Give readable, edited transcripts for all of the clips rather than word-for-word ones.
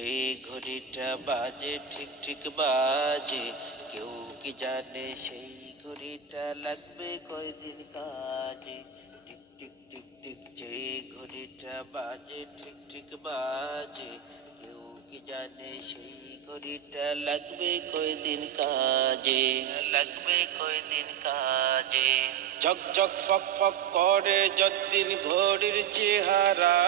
যে ঘড়িটা বাজে ঠিক ঠিক বাজে, কেউ কি জানে সেই ঘড়িটা লাগবে কয়দিন কাজে। টিক টিক টিক টিক যে ঘড়িটা বাজে ঠিক ঠিক বাজে, কেউ কি জানে সেই ঘড়িটা লাগবে কয়দিন কাজে, লাগবে কয়দিন কাজে। ঝক ঝক ফক ফক করে যতদিন ঘড়ির চেহারা,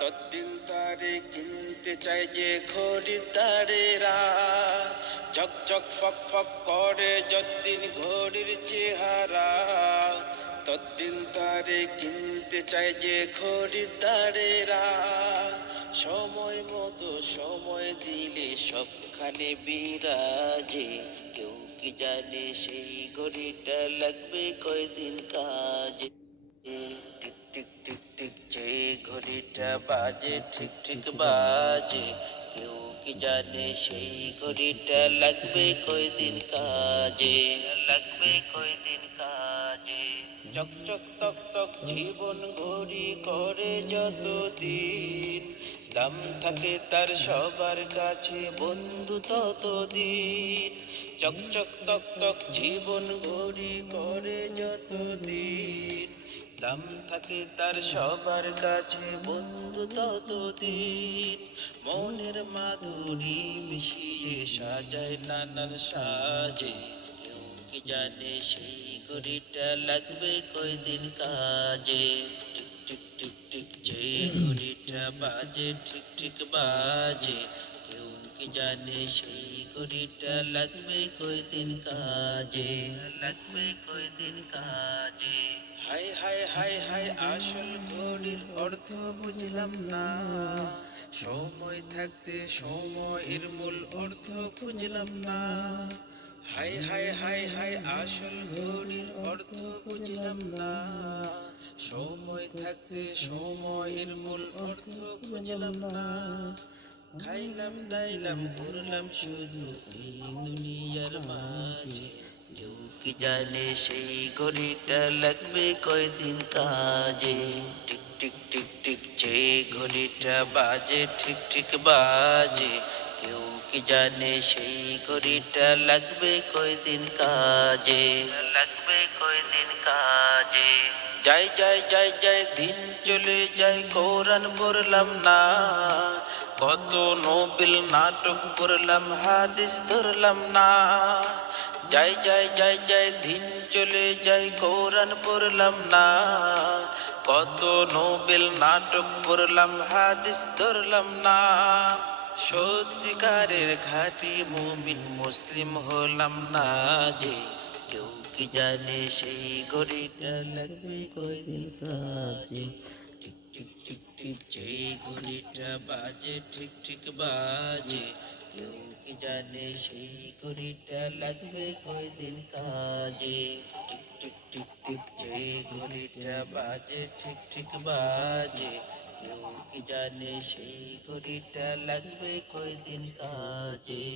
ততদিন তারে কিনতে চাই যে খরিদ্দারেরা। ঝক ঝক ফক ফক করে যতদিন ঘড়ির চেহারা, ততদিন তারে কিনতে চাই যে খরিদ্দারেরা। সময় মতো সময় দিলে সবখানে বিরাজে, কেউ কি জানে সেই ঘড়িটা লাগবে কয়দিন কাজে। টিক টিক টিক টিক যে ঘড়িটা বাজে ঠিক ঠিক বাজে, কেউ কি জানে সেই ঘড়িটা লাগবে কয়দিন কাজে, লাগবে কয়দিন কাজে। চক চক তক তক জীবন ঘড়ি করে যতদিন, দাম থাকে তার সবার কাছে বন্ধু ততদিন। চক চক তক তক জীবন ঘড়ি করে যতদিন, দাম থাকে তার সবার কাছে বন্ধু ততদিন। মনের মাধুরী মিশিয়ে সাজায় নানান সাজে, কেউ কি জানে সেই ঘড়িটা লাগবে কয়দিন কাজে। টিক টিক টিক টিক যে ঘড়িটা বাজে ঠিক ঠিক বাজে, কেউ কি জানে সেই ঘড়িটা লাগবে কয়দিন কাজে, লাগবে কয়দিন কাজে। হায় হায় হায় হায় আসল ঘড়ির অর্থ বুঝলাম না, সময় থাকতে সময়ের মূল অর্থ খুঁজলাম না। হায় হায় হায় হায় আসল ঘড়ির অর্থ বুঝলাম না, সময় থাকতে সময়ের মূল অর্থ খুঁজলাম না। খাইলাম দাইলাম ঘুরলাম শুধু এই দুনিয়ার মাঝে, কেউ কি জানে সেই ঘড়িটা লাগবে কয়দিন কাজে। টিক টিক টিক টিক যে ঘড়িটা বাজে ঠিক ঠিক বাজে, কেউ কি জানে সেই ঘড়িটা লাগবে কয়দিন কাজে, লাগবে কয়দিন কাজে। যাই যাই যাই যাই দিন চলে যাই কোরআন পড়লাম না, কত নোবেল নাটক পড়লাম হাদিস ধরলাম না। যাই যাই যাই যাই দিন চলে যাই কোরআন পড়লাম না, কত নোবেল নাটক পড়লাম হাদিস ধরলাম না। সত্যিকারের খাঁটি মুমিন মুসলিম হলাম না যে, কেউ কি জানে সেই ঘড়িটা লাগবে কয়দিন কাজে। টিক টিক টিক টিক যে ঘড়িটা বাজে ঠিক ঠিক বাজে, কেউ কি জানে সেই ঘড়িটা লাগবে কয়দিন কাজে। টিক টিক টিক টিক যে ঘড়িটা বাজে ঠিক ঠিক বাজে, কেউ কি জানে সেই ঘড়িটা লাগবে কয়দিন কাজে।